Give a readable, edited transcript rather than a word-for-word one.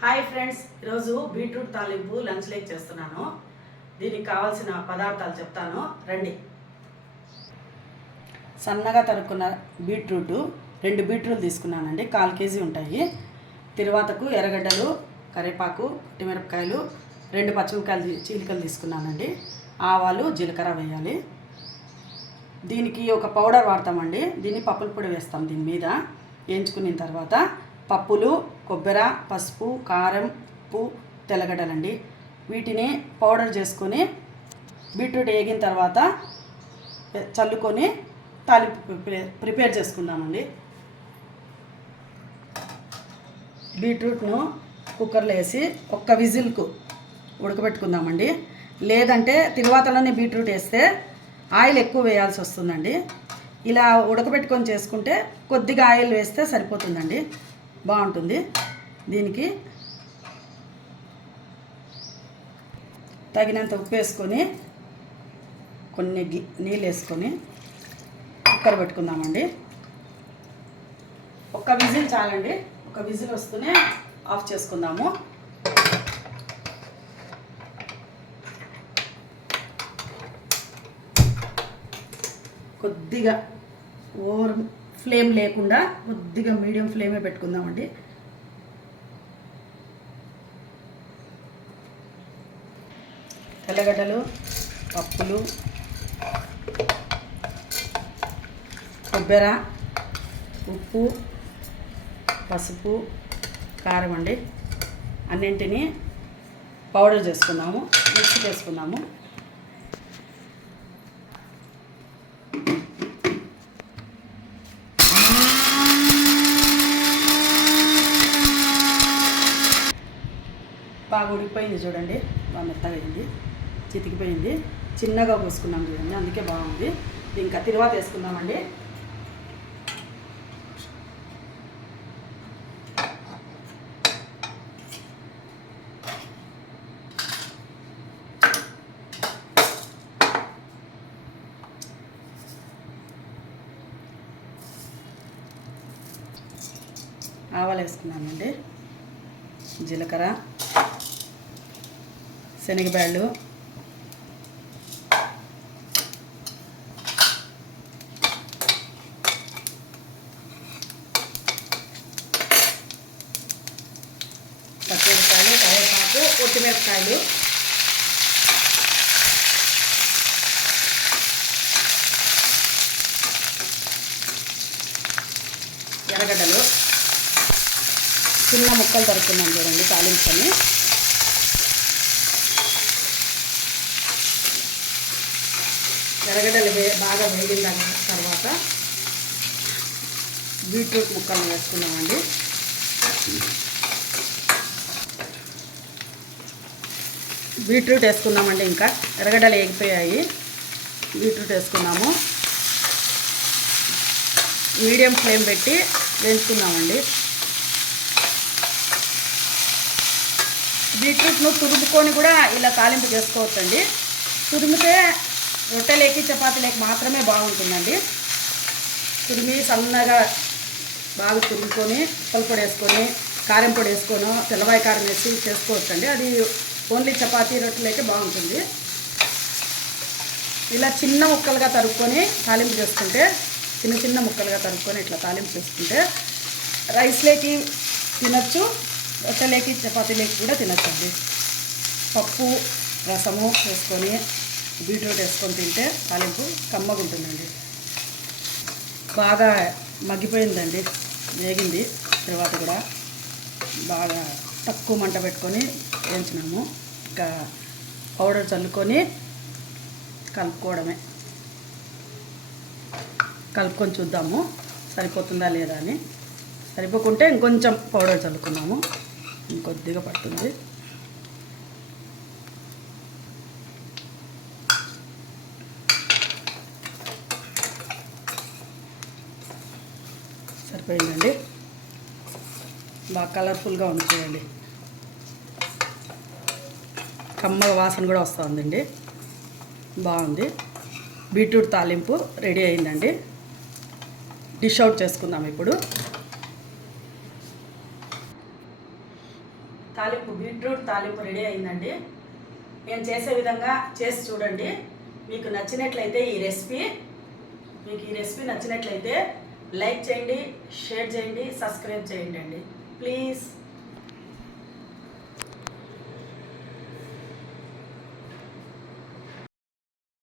Hi friends, ఈరోజు beetroot తాలింపు lunch lake చేస్తున్నాను. దీనికి కావాల్సిన పదార్థాలు చెప్తాను రండి. సన్నగా తరుక్కున్న బీట్రూట్ 2 బీట్రూట్లు తీసుకున్నానండి, 1/4 కేజీ ఉంటాయి. తిరువాతకు ఎర్రగడ్డలు, కరివేపాకు, పచ్చిమిరపకాయలు, 2 పచ్చిమిరపకాయలు చీలికలు తీసుకున్నానండి. ఆవాలు, జీలకర్ర వేయాలి. దీనికి ఒక పౌడర్ వాడతామండి. దీన్ని పప్పుల పొడి వేస్తాం. దీని మీద వేయించుకున్న తర్వాత పప్పులు, కొబ్బరి, పసుపు, కారం, ఉప్పు, తెల్లగడ్డలండి. వీటిని పౌడర్ చేసుకొని బీట్రూట్ వేగిన తర్వాత చల్లుకొని తాలింపు ప్రిపేర్ చేసుకుందామండి. బీట్రూట్ను కుక్కర్లో వేసి ఒక్క విజిల్కు ఉడకబెట్టుకుందామండి. లేదంటే తిరువాతలోనే బీట్రూట్ వేస్తే ఆయిల్ ఎక్కువ వేయాల్సి వస్తుందండి. ఇలా ఉడకబెట్టుకొని చేసుకుంటే కొద్దిగా ఆయిల్ వేస్తే సరిపోతుందండి, బాగుంటుంది. దీనికి తగినంత ఉప్పు వేసుకొని కొన్ని నీళ్ళు వేసుకొని కుక్కర్ పెట్టుకుందామండి. ఒక్క విజిల్ చాలండి. ఒక విజిల్ వస్తూనే ఆఫ్ చేసుకుందాము. కొద్దిగా ఓవర్ ఫ్లేమ్ లేకుండా కొద్దిగా మీడియం ఫ్లేమే పెట్టుకుందామండి. తెల్లగడ్డలు, పప్పులు, కొబ్బరి, ఉప్పు, పసుపు, కారం అండి, అన్నింటినీ పౌడర్ చేసుకుందాము. మిక్సీ చేసుకుందాము. బాగా ఉడికిపోయింది చూడండి, బాగా మెత్తగా అయింది, చితికిపోయింది. చిన్నగా పోసుకున్నాం చూడండి, అందుకే బాగుంది. ఇంకా తిరువాత వేసుకుందామండి. ఆవాలు వేసుకున్నామండి, జీలకర్ర, శనగబ్యాళ్ళు, పచ్చిమిరపకాయలు, కరివేపాకు, ఒట్టిమిరపకాయలు, ఎర్రగడ్డలు చిన్న ముక్కలు తరుక్కున్నాం చూడండి తాలింపుని. ఎర్రగడ్డలు బాగా వేగిన తర్వాత బీట్రూట్ ముక్కలు వేసుకున్నామండి. బీట్రూట్ వేసుకున్నామండి. ఇంకా ఎర్రగడ్డలు వేగిపోయాయి, బీట్రూట్ వేసుకున్నాము. మీడియం ఫ్లేమ్ పెట్టి వేయించుకున్నామండి. బీట్రూట్ను తురుముకొని కూడా ఇలా తాలింపు చేసుకోవచ్చండి. తురిమితే రొట్టెలేకి, చపాతీలేకి మాత్రమే బాగుంటుందండి. తురిమి సన్నగా బాగా తురుముకొని పొడి వేసుకొని, కారం పొడి వేసుకొని, తెల్లవాయి కారం వేసి చేసుకోవచ్చండి. అది ఓన్లీ చపాతీ, రొట్టెలేకే బాగుంటుంది. ఇలా చిన్న ముక్కలుగా తరుక్కొని తాలింపు చేసుకుంటే, చిన్న ముక్కలుగా తరుక్కొని ఇట్లా తాలింపు చేసుకుంటే రైస్లేకి తినచ్చు, రొట్టెలేకి, చపాతీలేకి కూడా తినచ్చండి. పప్పు, రసము వేసుకొని బీట్రూట్ వేసుకొని తింటే తాలింపు కమ్మగా ఉంటుందండి. బాగా మగ్గిపోయిందండి, వేగింది. తర్వాత కూడా బాగా తక్కువ మంట పెట్టుకొని వేయించినాము. ఇంకా పౌడర్ చల్లుకొని కలుపుకోవడమే. కలుపుకొని చూద్దాము సరిపోతుందా లేదా అని. సరిపోకుంటే ఇంకొంచెం పౌడర్ చల్లుకున్నాము, ఇంకొద్దిగా పడుతుంది. సరిపోయిందండి. బాగా కలర్ఫుల్గా ఉంది చూడండి, కమ్మగా వాసన కూడా వస్తుందండి, బాగుంది. బీట్రూట్ తాలింపు రెడీ అయిందండి. డిష్ అవుట్ చేసుకుందాం ఇప్పుడు. తాలింపు బీట్రూట్ తాలింపు రెడీ అయిందండి. నేను చేసే విధంగా చేసి చూడండి. మీకు నచ్చినట్లయితే ఈ రెసిపీ నచ్చినట్లయితే లైక్ చేయండి, షేర్ చేయండి, సబ్స్క్రైబ్ చేయండి అండి ప్లీజ్.